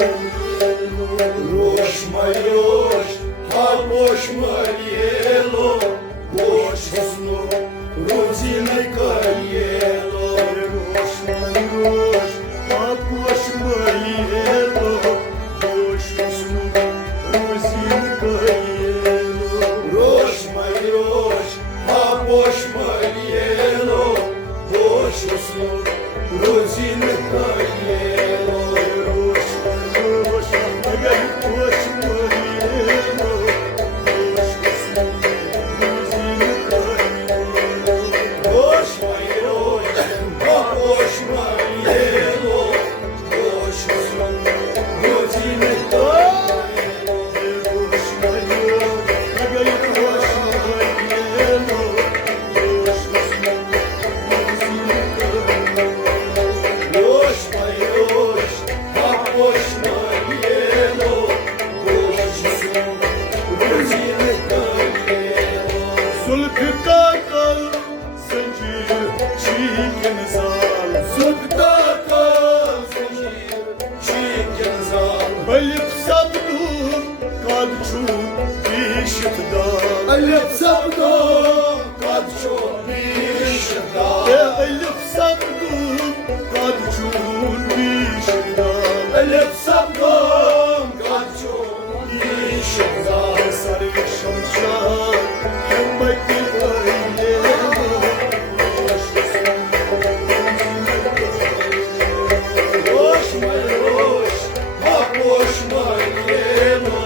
Roș mai roș, alboș mărielo, boș snu, ruzină cărielo. Roș mai roș, alboș mărielo, boș snu, ruzină cărielo. Roș mai roș, alboș mărielo, boș snu, ruzină cărielo. Alep sabdom kad çolmuşda. Alep sabdom kad çolmuşda. Alep sabdom kad çolmuşda. Sarışın şan hemmetin öyle. Roş may roş, hak boş may yelo.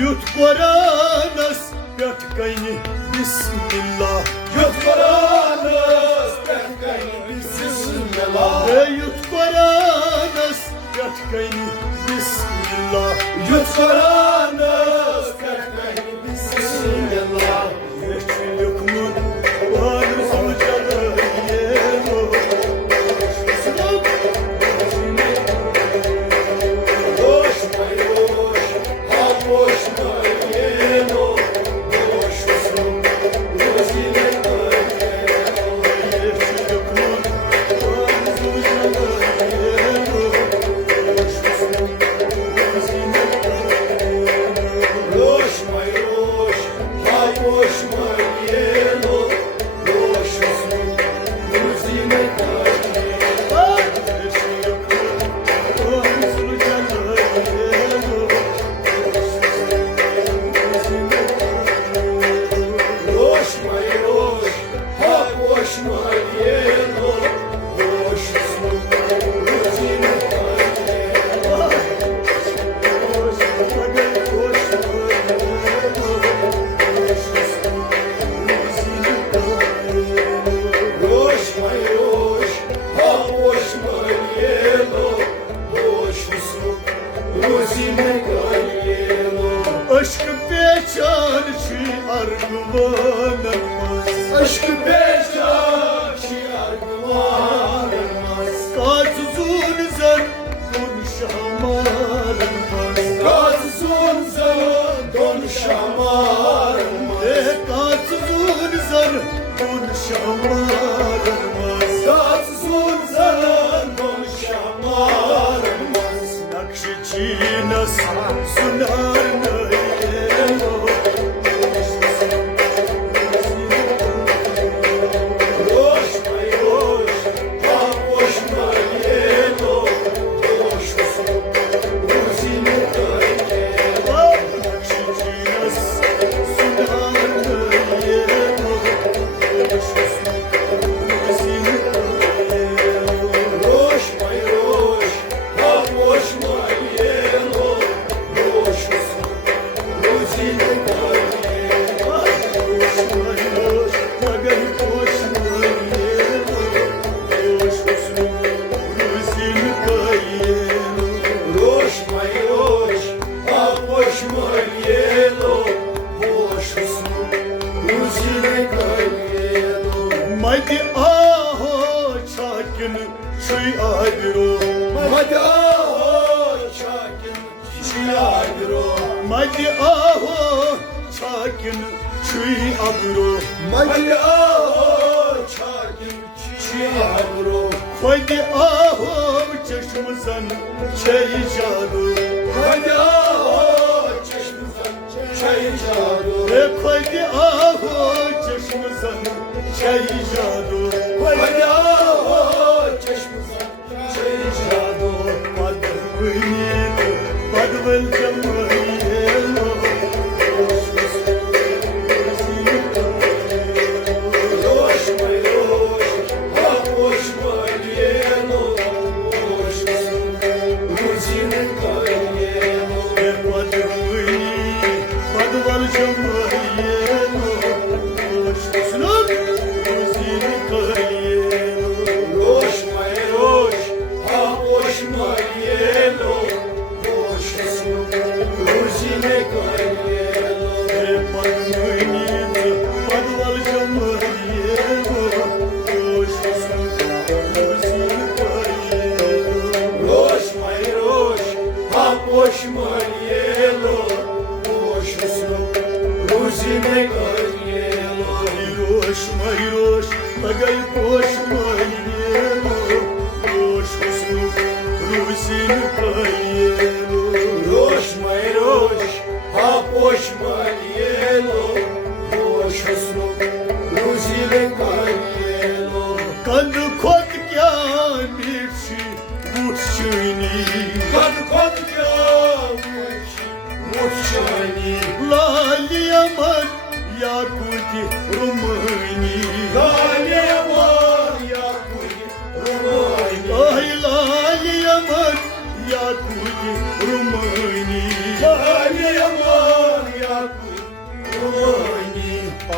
Yut koranas yatkayni bismillah. Yut koranas yatkayni bismillah. Yut koranas yatkayni bismillah. Yut koranas yatkayni bismillah. Yeşillik mun var zulcanı yemo. Roş may roş, alboş mărielo, boş snu, ruzină cărielo. Yeşillik mun var zulcanı yemo. Roş may roş, alboş mărielo, boş snu, ruzină cărielo. Roș mai roș, alboș mărielo, boș snu, ruzină cărielo. Roș mai roș, alboș mărielo, boș snu, ruzină cărielo. Aşkı beçan çi argımanımız. Aşkı beşer ki argımanımız. Kaçuzun zan konuşamarımız. Gazun zan konuşamarımız. Kaçuzun zan konuşamarımız. Gazun zan konuşamarımız. Nakşiçinas sunar nayelo. Roş may roş, alboş mărielo, boş snu, ruzină cărielo. Nakşiçinas sunar nayelo. çakın şu adro Madi aho çakin çiyadro Madi aho çakın şu abro Madi aho çakin çiyadro Haydi aho çeşmizan çey cadu Madi aho çeşmizan çay cadu Haydi aho çeşmizan çey cadu Madi aho çeşmizan çay cadu Padvıniyet padvel cemiyelo Roş may roş ha hoş maliyeno Roş Ruzinin kayeno Padvıniyet padvel cemiyelo Sunuk ruzini kayelo Roş may roş ha hoş maliyeno Roş Ruzinin kayeno Padvıniyet padvel cemiyelo Ruzini kayelo Roş may roş ha hoş maliyeno Roş Ruzinin kayeno Майрош, майрош, tagay пош майело, пош услуг, Русин поело. Roş may roş ha hoş maliyeno Roş Ruzinin kayeno Канду кот кямирши, мужчини, Кот ямучи мучани лали аман, якути, румыни. Галеман якуй румани Ай, лали аман, якути, румыни. Галеман якуй румани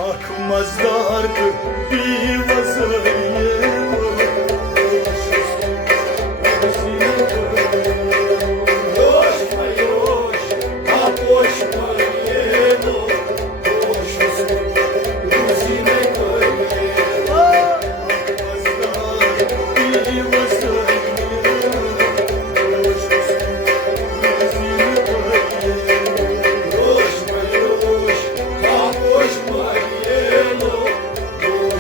Akmazlardı bir vaziyelo. Roş may roş ha hoş maliyeno Roş Ruzinin kayeno Roş may roş ha hoş maliyeno Roş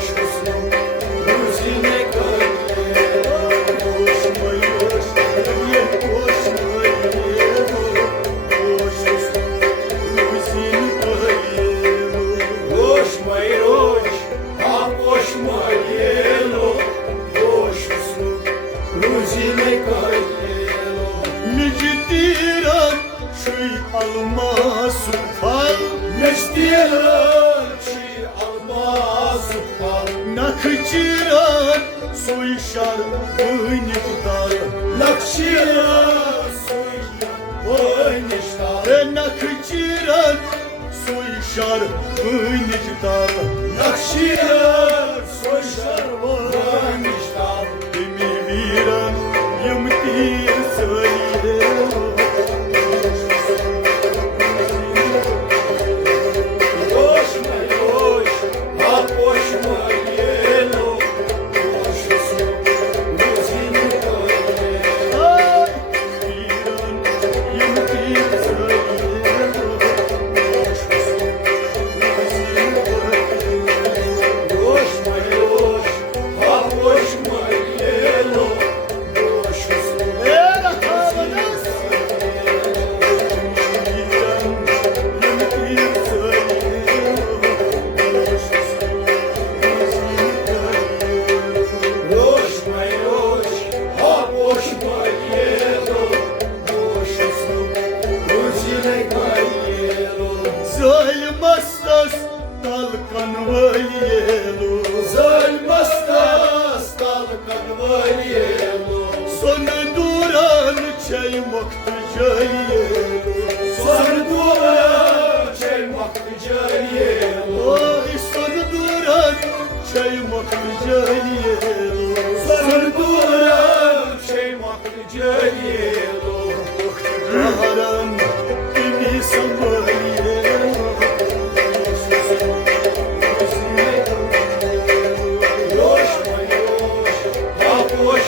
Ruzinin kayeno Roş may roş ha hoş maliyeno Roş Ruzinin kayeno Neştiran çi almaz upal Nakçıran soyşar ıynıktar Nakşiran suyla oynışlar Nakçıran soyşar ıynıktar Nakşiran soyşar oynışlar Demi viran yımtir söyleyelo Roş may roş ha hoş maliyeno Roş Ruzinin kayeno Ay, viran yımtir söyleyelo Roş may roş ha hoş maliyeno Roş Era havadas Roş may roş ha hoş maliyeno Roş Ruzinin kayeno Zalmastas talkan vayelo Zalmastas talkan valiyelo Sonu duran çay maktıcayelo Sardura çelmaklı cariyelo Ay sonu duran çay maktıcayelo Sardura çelmaklı cariyelo Haram kimi samayelo Roş may roş ha hoş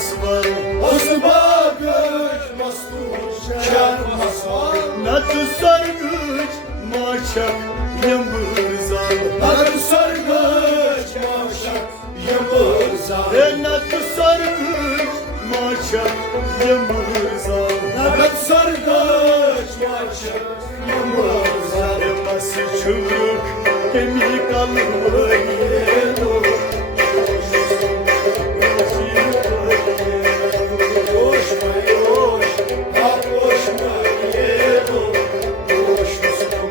masval Osbagıç mastur ker masal Natı sargıç maçak yımbızal Nagat sargıç maşak yımbızal Natı sargıç maçak yımbızal Nagat sargıç maşak yımbızal Elması çığlık kemik almayı Koşma yoş, ha koşma yelo Koşmuşsun,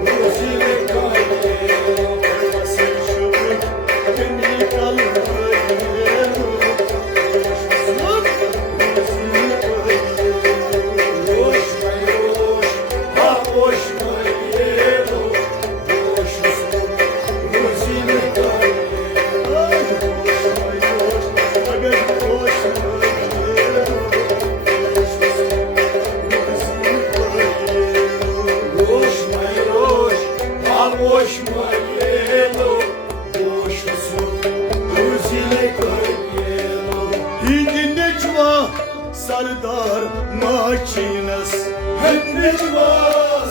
ruzile kayyelo Elması çığlık kemik almayı Koşma yoş, ha koşma yelo Koşmuşsun, ruzile kayyelo Koşma yoş, ha koşma yelo Koşmuşsun, ruzile kayyelo Necva Sardar Maçinas Hep necva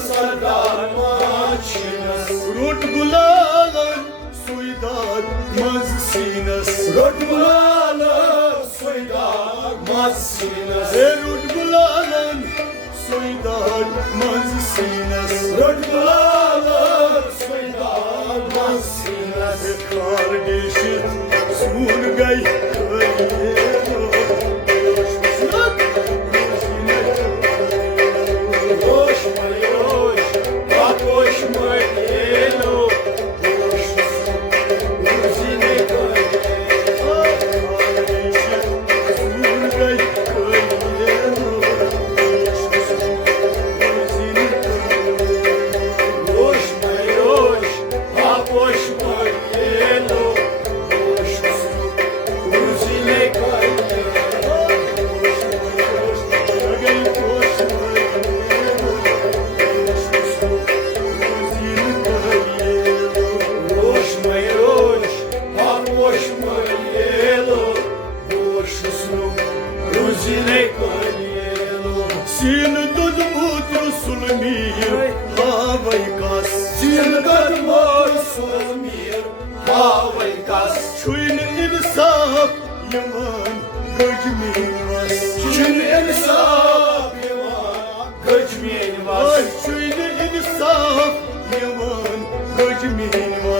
sardar maçinas Rot bulalan Suydar Mazsinas Rot bulalar soydar mazinas Rot bulalan Suydar Mazsinas Rot bulalar soydar mazinas Kardeşi Zurgay Koşma yoş, ha koşma yelo Koşmuşsun, ruzile kayyelo Koşma yoş, ha koşma yelo Koşmuşsun, ruzile kayyelo Koşma yoş, ha koşma yelo Koşmuşsun, ruzile kayyelo Sin dud mutlu sulmir havay kas Zilgar masum mir havay kas Çuyun insaf yaman gacmin vas Çün insaf yaman göçmeyen Ay vas çuyun insaf yaman gacmin vas